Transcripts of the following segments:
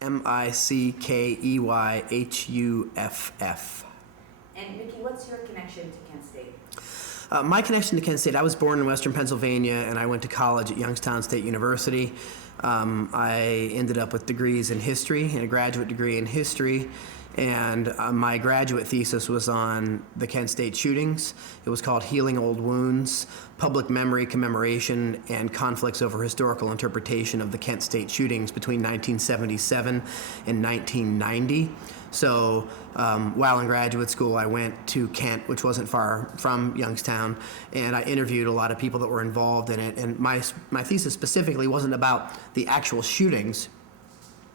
Mickeyhuff. And Mickey, what's your connection to Kent State? My connection to Kent State, I was born in Western Pennsylvania, and I went to college at Youngstown State University. I ended up with degrees in history and a graduate degree in history. And my graduate thesis was on the Kent State shootings. It was called Healing Old Wounds, Public Memory, Commemoration, and Conflicts over Historical Interpretation of the Kent State Shootings between 1977 and 1990. So while in graduate school, I went to Kent, which wasn't far from Youngstown, and I interviewed a lot of people that were involved in it. And my thesis specifically wasn't about the actual shootings.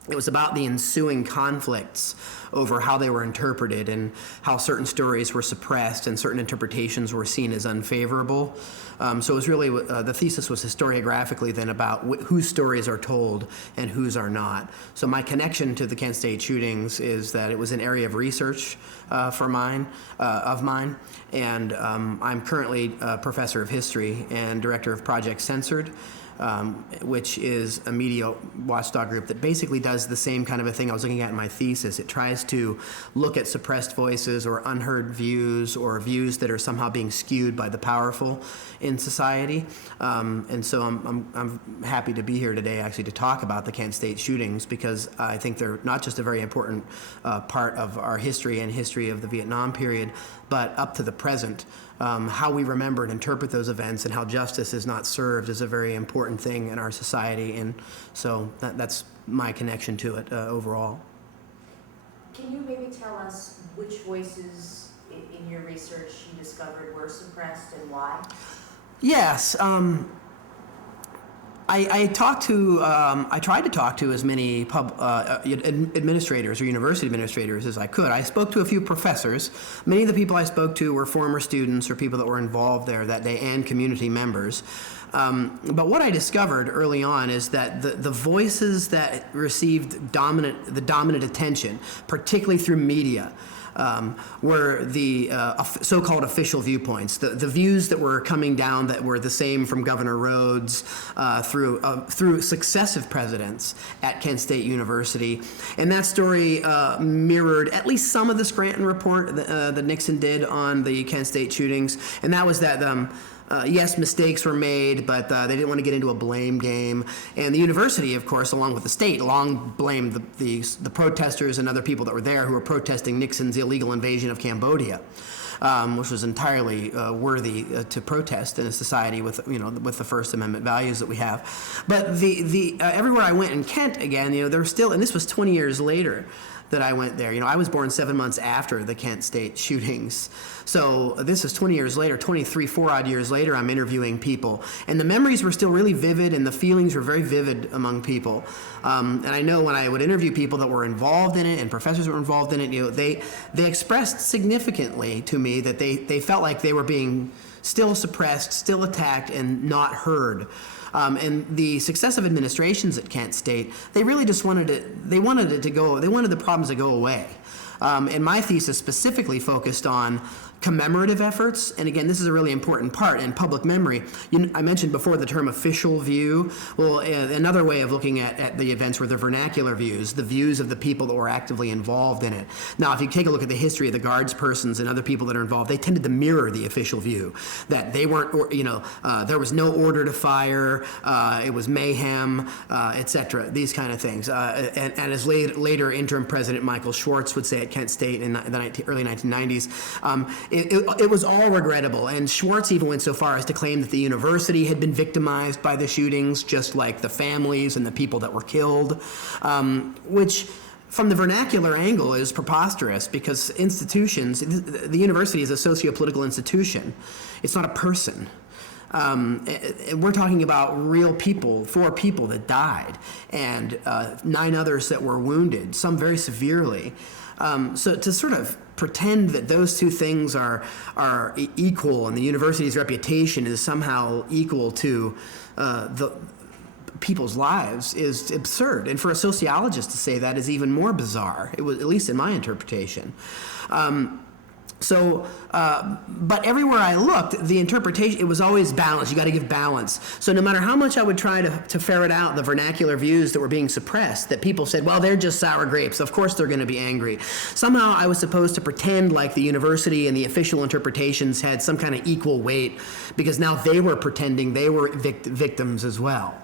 It was about the ensuing conflicts over how they were interpreted and how certain stories were suppressed and certain interpretations were seen as unfavorable. So it was really, the thesis was historiographically then about whose stories are told and whose are not. So my connection to the Kent State shootings is that it was an area of research of mine, and I'm currently a professor of history and director of Project Censored, which is a media watchdog group that basically does the same kind of a thing I was looking at in my thesis. It tries to look at suppressed voices or unheard views or views that are somehow being skewed by the powerful in society. And so I'm happy to be here today actually to talk about the Kent State shootings, because I think they're not just a very important part of our history and history of the Vietnam period, but up to the present. How we remember and interpret those events and how justice is not served is a very important thing in our society, and so that's my connection to it overall. Can you maybe tell us which voices in your research you discovered were suppressed and why? Yes. I tried to talk to as many administrators or university administrators as I could. I spoke to a few professors. Many of the people I spoke to were former students or people that were involved there that day and community members. But what I discovered early on is that the voices that received the dominant attention, particularly through media, were the so-called official viewpoints, the views that were coming down that were the same from Governor Rhodes through successive presidents at Kent State University. And that story mirrored at least some of the Scranton report that Nixon did on the Kent State shootings, and that was that yes, mistakes were made, but they didn't want to get into a blame game. And the university, of course, along with the state, long blamed the protesters and other people that were there who were protesting Nixon's illegal invasion of Cambodia, which was entirely worthy to protest in a society with the First Amendment values that we have. But everywhere I went in Kent, again, there was still, and this was 20 years later that I went there. I was born 7 months after the Kent State shootings. So this is 20 years later, 4 odd years later, I'm interviewing people. And the memories were still really vivid and the feelings were very vivid among people. And I know when I would interview people that were involved in it and professors were involved in it, they expressed significantly to me that they felt like they were being still suppressed, still attacked, and not heard. And the successive administrations at Kent State, they really just wanted the problems to go away. And my thesis specifically focused on commemorative efforts, and again, this is a really important part in public memory. I mentioned before the term official view. Well, another way of looking at the events were the vernacular views, the views of the people that were actively involved in it. Now, if you take a look at the history of the guards persons and other people that are involved, they tended to mirror the official view, that they weren't, there was no order to fire, it was mayhem, etc., these kind of things. And as later interim President Michael Schwartz would say at Kent State in the early 1990s, it was all regrettable, and Schwartz even went so far as to claim that the university had been victimized by the shootings, just like the families and the people that were killed, which from the vernacular angle is preposterous, because institutions, the university is a socio-political institution. It's not a person. We're talking about real people, 4 people that died, and 9 others that were wounded, some very severely. So to sort of pretend that those two things are equal and the university's reputation is somehow equal to the people's lives is absurd. And for a sociologist to say that is even more bizarre, it was, at least in my interpretation. So, but everywhere I looked, the interpretation, it was always balanced. You got to give balance. So no matter how much I would try to ferret out the vernacular views that were being suppressed, that people said, well, they're just sour grapes. Of course they're going to be angry. Somehow I was supposed to pretend like the university and the official interpretations had some kind of equal weight, because now they were pretending they were victims as well.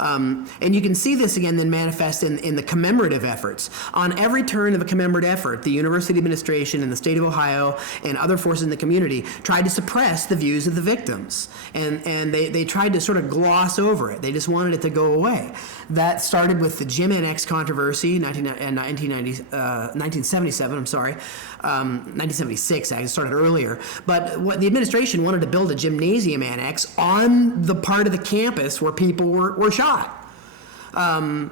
And you can see this again then manifest in the commemorative efforts. On every turn of a commemorative effort, the university administration and the state of Ohio and other forces in the community tried to suppress the views of the victims. And they tried to sort of gloss over it. They just wanted it to go away. That started with the Gym Annex controversy in 1977, 1976, it started earlier. But what the administration wanted to build a gymnasium annex on the part of the campus where people were shot.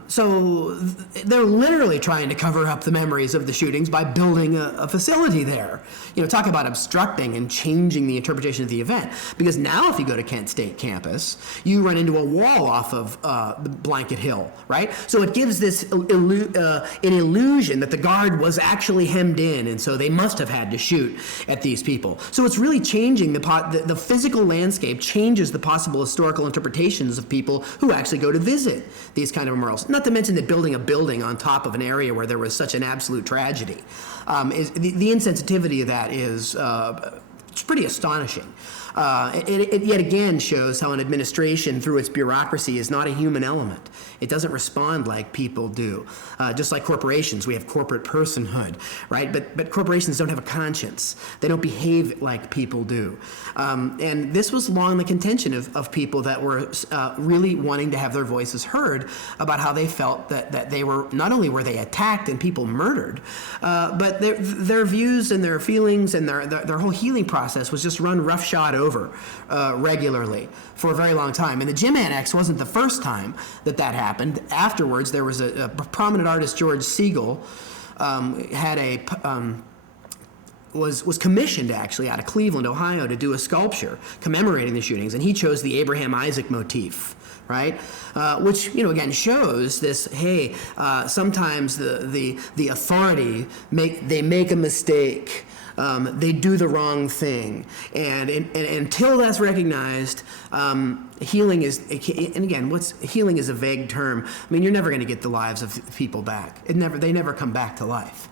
So they're literally trying to cover up the memories of the shootings by building a facility there. Talk about obstructing and changing the interpretation of the event. Because now if you go to Kent State campus, you run into a wall off of the Blanket Hill, right? So it gives this an illusion that the guard was actually hemmed in, and so they must have had to shoot at these people. So it's really changing the physical landscape changes the possible historical interpretations of people who actually go to visit these kind of memorials. Not to mention that building a building on top of an area where there was such an absolute tragedy. Is the insensitivity of that is it's pretty astonishing. It yet again shows how an administration, through its bureaucracy, is not a human element. It doesn't respond like people do. Just like corporations, we have corporate personhood, right? But corporations don't have a conscience. They don't behave like people do. And this was long the contention of people that were really wanting to have their voices heard about how they felt that they were, not only were they attacked and people murdered, but their views and their feelings and their whole healing process was just run roughshod over regularly for a very long time. And the Gym Annex wasn't the first time that happened. Afterwards, there was a prominent artist, George Segal, was commissioned actually out of Cleveland, Ohio, to do a sculpture commemorating the shootings, and he chose the Abraham Isaac motif, right? Which again shows this. Hey, sometimes the authority make a mistake. They do the wrong thing, and until that's recognized, healing is. And again, healing is a vague term. I mean, you're never going to get the lives of people back. They never come back to life.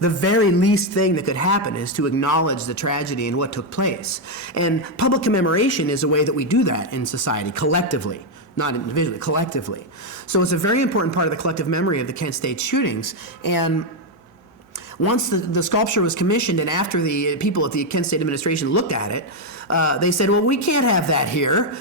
The very least thing that could happen is to acknowledge the tragedy and what took place. And public commemoration is a way that we do that in society, collectively, not individually, collectively. So it's a very important part of the collective memory of the Kent State shootings. And once the sculpture was commissioned, and after the people at the Kent State administration looked at it, they said, well, we can't have that here.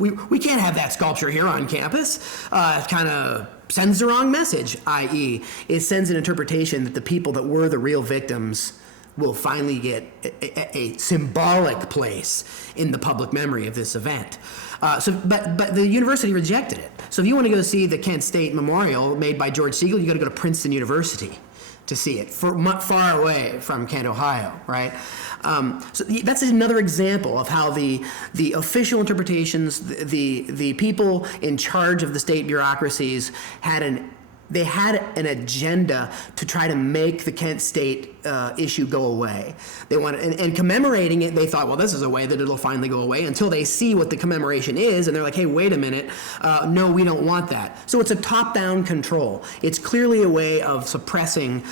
We can't have that sculpture here on campus. It kind of sends the wrong message, i.e., it sends an interpretation that the people that were the real victims will finally get a symbolic place in the public memory of this event. But the university rejected it. So if you want to go see the Kent State Memorial made by George Segal, you got to go to Princeton University to see it, far away from Kent, Ohio, right? So that's another example of how the official interpretations, the people in charge of the state bureaucracies had an agenda to try to make the Kent State issue go away. They wanted, and commemorating it, they thought, well, this is a way that it'll finally go away, until they see what the commemoration is, and they're like, hey, wait a minute, no, we don't want that. So it's a top-down control. It's clearly a way of suppressing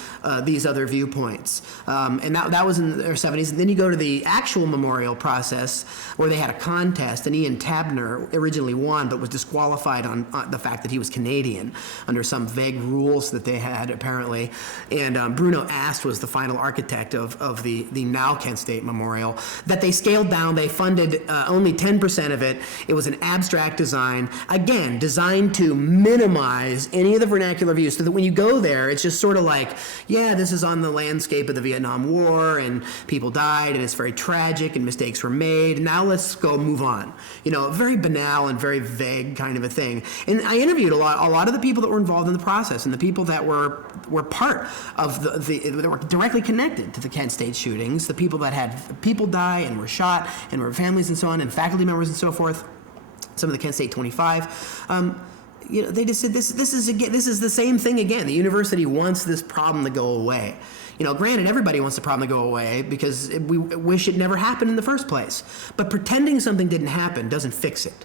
these other viewpoints. And that was in the 70s. And then you go to the actual memorial process, where they had a contest, and Ian Tabner originally won, but was disqualified on the fact that he was Canadian under some vague rules that they had, apparently. And Bruno Ast was the final architect of the now Kent State Memorial, that they scaled down. They funded only 10% of it. It was an abstract design, again, designed to minimize any of the vernacular views, so that when you go there, it's just sort of like, yeah, this is on the landscape of the Vietnam War, and people died, and it's very tragic, and mistakes were made. Now let's go move on. Very banal and very vague kind of a thing. And I interviewed a lot of the people that were involved in the process, and the people that were part of that were directly connected to the Kent State shootings, the people that had people die and were shot and were families and so on, and faculty members and so forth, some of the Kent State 25. They just said this is the same thing again. The university wants this problem to go away. Granted, everybody wants the problem to go away because we wish it never happened in the first place. But pretending something didn't happen doesn't fix it.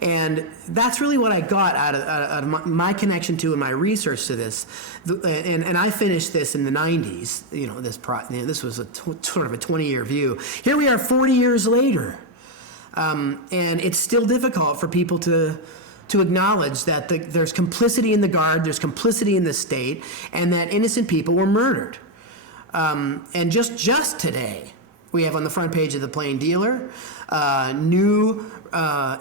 And that's really what I got out of my connection to and my research to this. And I finished this in the 90s. This was sort of a 20-year view. Here we are 40 years later. And it's still difficult for people to acknowledge that there's complicity in the Guard, there's complicity in the state, and that innocent people were murdered. And just today, we have on the front page of the Plain Dealer, new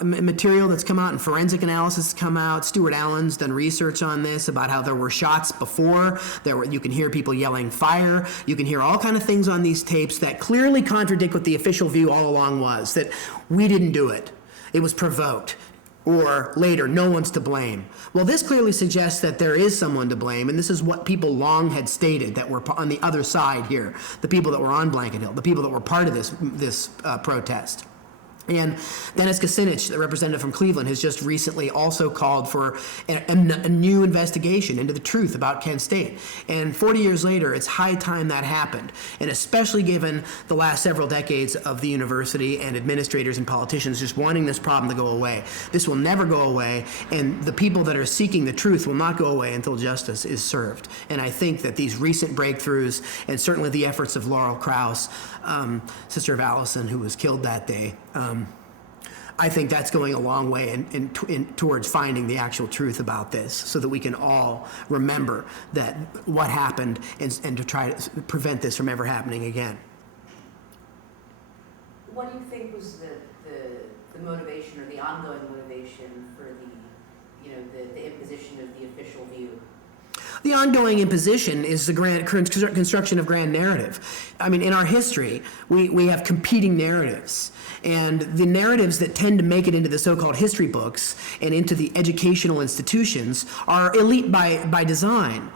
material that's come out and forensic analysis has come out. Stuart Allen's done research on this about how there were shots before. You can hear people yelling fire. You can hear all kind of things on these tapes that clearly contradict what the official view all along was, that we didn't do it. It was provoked. Or later, no one's to blame. Well, this clearly suggests that there is someone to blame, and this is what people long had stated that were on the other side here, the people that were on Blanket Hill, the people that were part of this protest. And Dennis Kucinich, the representative from Cleveland, has just recently also called for a new investigation into the truth about Kent State. And 40 years later, it's high time that happened. And especially given the last several decades of the university and administrators and politicians just wanting this problem to go away. This will never go away, and the people that are seeking the truth will not go away until justice is served. And I think that these recent breakthroughs, and certainly the efforts of Laurel Krauss, sister of Allison, who was killed that day, I think that's going a long way in towards finding the actual truth about this, so that we can all remember that what happened and to try to prevent this from ever happening again. What do you think was the motivation or the ongoing motivation for the imposition of the official view? The ongoing imposition is the grand construction of grand narrative. I mean, in our history, we have competing narratives. And the narratives that tend to make it into the so-called history books and into the educational institutions are elite by design,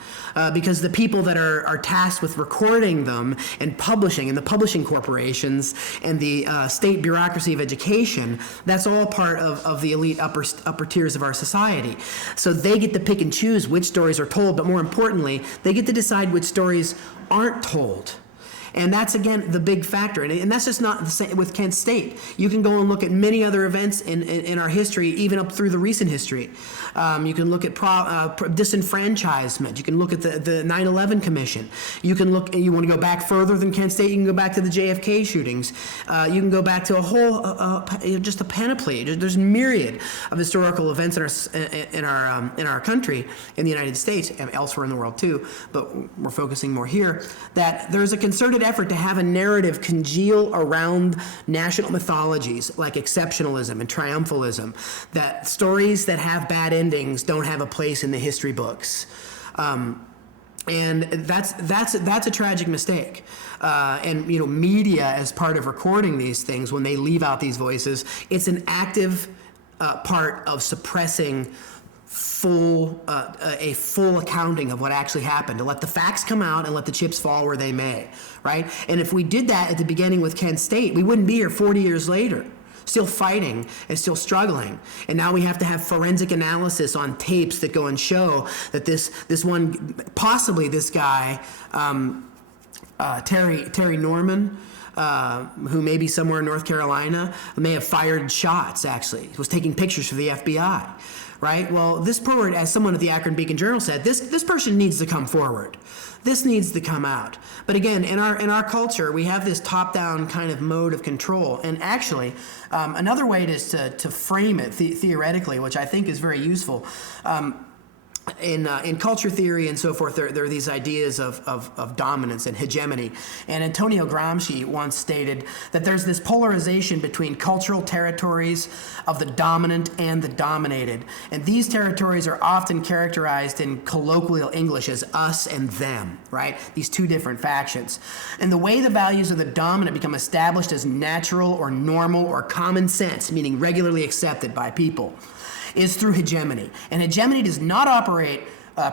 because the people that are tasked with recording them and publishing, and the publishing corporations and the state bureaucracy of education, that's all part of the elite upper tiers of our society. So they get to pick and choose which stories are told, but more importantly, they get to decide which stories aren't told. And that's, again, the big factor. And that's just not the same with Kent State. You can go and look at many other events in our history, even up through the recent history. You can look at disenfranchisement. You can look at the 9/11 Commission. You can look, you want to go back further than Kent State, you can go back to the JFK shootings. You can go back to a whole, just a panoply. There's myriad of historical events in our country, in the United States, and elsewhere in the world too, but we're focusing more here, that there's a concerted effort to have a narrative congeal around national mythologies like exceptionalism and triumphalism, that stories that have bad endings don't have a place in the history books. And that's a tragic mistake. And media, as part of recording these things, when they leave out these voices, it's an active part of suppressing a full accounting of what actually happened, to let the facts come out and let the chips fall where they may, right? And if we did that at the beginning with Kent State, we wouldn't be here 40 years later, still fighting and still struggling. And now we have to have forensic analysis on tapes that go and show that this one, possibly this guy, Terry Norman, who may be somewhere in North Carolina, may have fired shots, actually. He was taking pictures for the FBI. Right? Well, this person, as someone at the Akron Beacon Journal said, this person needs to come forward. This needs to come out. But again, in our culture, we have this top-down kind of mode of control. And actually, another way is to frame it theoretically, which I think is very useful. In culture theory and so forth, there are these ideas of dominance and hegemony. And Antonio Gramsci once stated that there's this polarization between cultural territories of the dominant and the dominated. And these territories are often characterized in colloquial English as us and them, right? These two different factions. And the way the values of the dominant become established as natural or normal or common sense, meaning regularly accepted by people, is through hegemony. And hegemony does not operate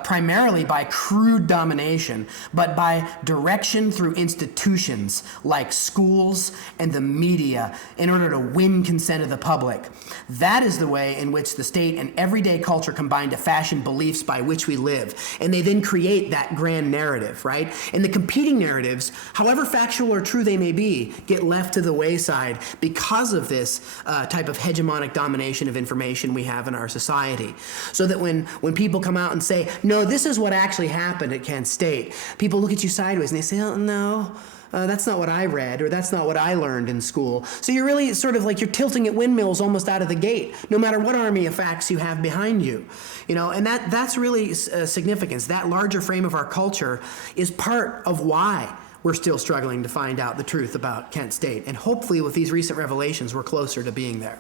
primarily by crude domination, but by direction through institutions like schools and the media in order to win consent of the public. That is the way in which the state and everyday culture combine to fashion beliefs by which we live. And they then create that grand narrative, right? And the competing narratives, however factual or true they may be, get left to the wayside because of this type of hegemonic domination of information we have in our society. So that when people come out and say, no, this is what actually happened at Kent State, people look at you sideways and they say, oh, no, that's not what I read, or that's not what I learned in school. So you're really sort of like you're tilting at windmills almost out of the gate, no matter what army of facts you have behind you. And that's really significance. That larger frame of our culture is part of why we're still struggling to find out the truth about Kent State. And hopefully with these recent revelations, we're closer to being there.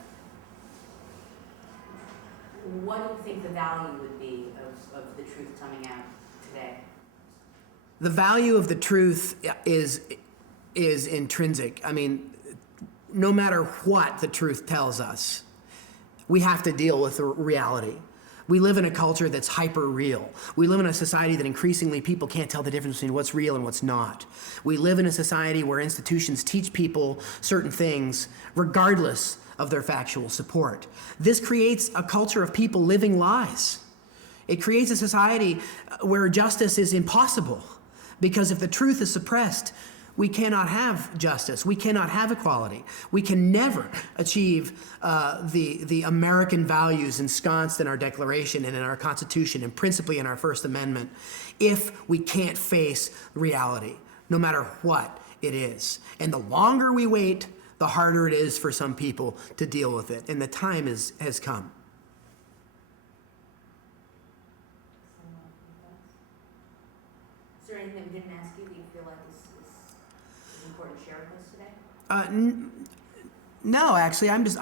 What do you think the value would be of the truth coming out today? The value of the truth is intrinsic. I mean, no matter what the truth tells us, we have to deal with the reality. We live in a culture that's hyper real. We live in a society that increasingly people can't tell the difference between what's real and what's not. We live in a society where institutions teach people certain things regardless of their factual support. This creates a culture of people living lies. It creates a society where justice is impossible, because if the truth is suppressed, we cannot have justice. We cannot have equality. We can never achieve the American values ensconced in our Declaration and in our Constitution and principally in our First Amendment if we can't face reality, no matter what it is. And the longer we wait, the harder it is for some people to deal with it. And the time has come. Is there anything we didn't ask you that you feel like is important to share with us today? No, actually, I'm just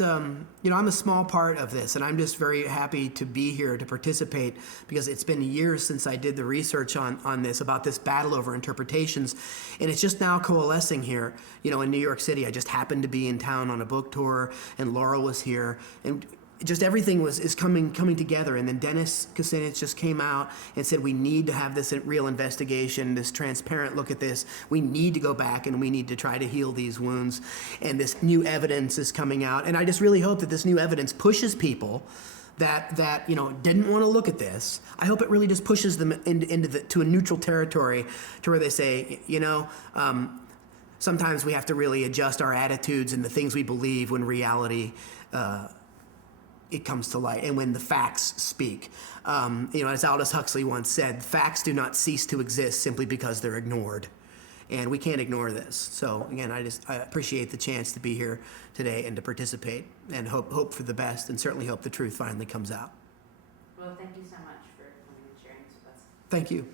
I'm a small part of this, and I'm just very happy to be here to participate, because it's been years since I did the research on this, about this battle over interpretations, and it's just now coalescing here, in New York City. I just happened to be in town on a book tour, and Laurel was here, and just everything is coming together. And then Dennis Kucinich just came out and said, we need to have this real investigation, this transparent look at this. We need to go back and we need to try to heal these wounds. And this new evidence is coming out. And I just really hope that this new evidence pushes people that didn't want to look at this. I hope it really just pushes them to a neutral territory, to where they say, sometimes we have to really adjust our attitudes and the things we believe when reality it comes to light, and when the facts speak. As Aldous Huxley once said, facts do not cease to exist simply because they're ignored. And we can't ignore this. So again, I appreciate the chance to be here today and to participate, and hope for the best, and certainly hope the truth finally comes out. Well, thank you so much for coming and sharing this with us. Thank you.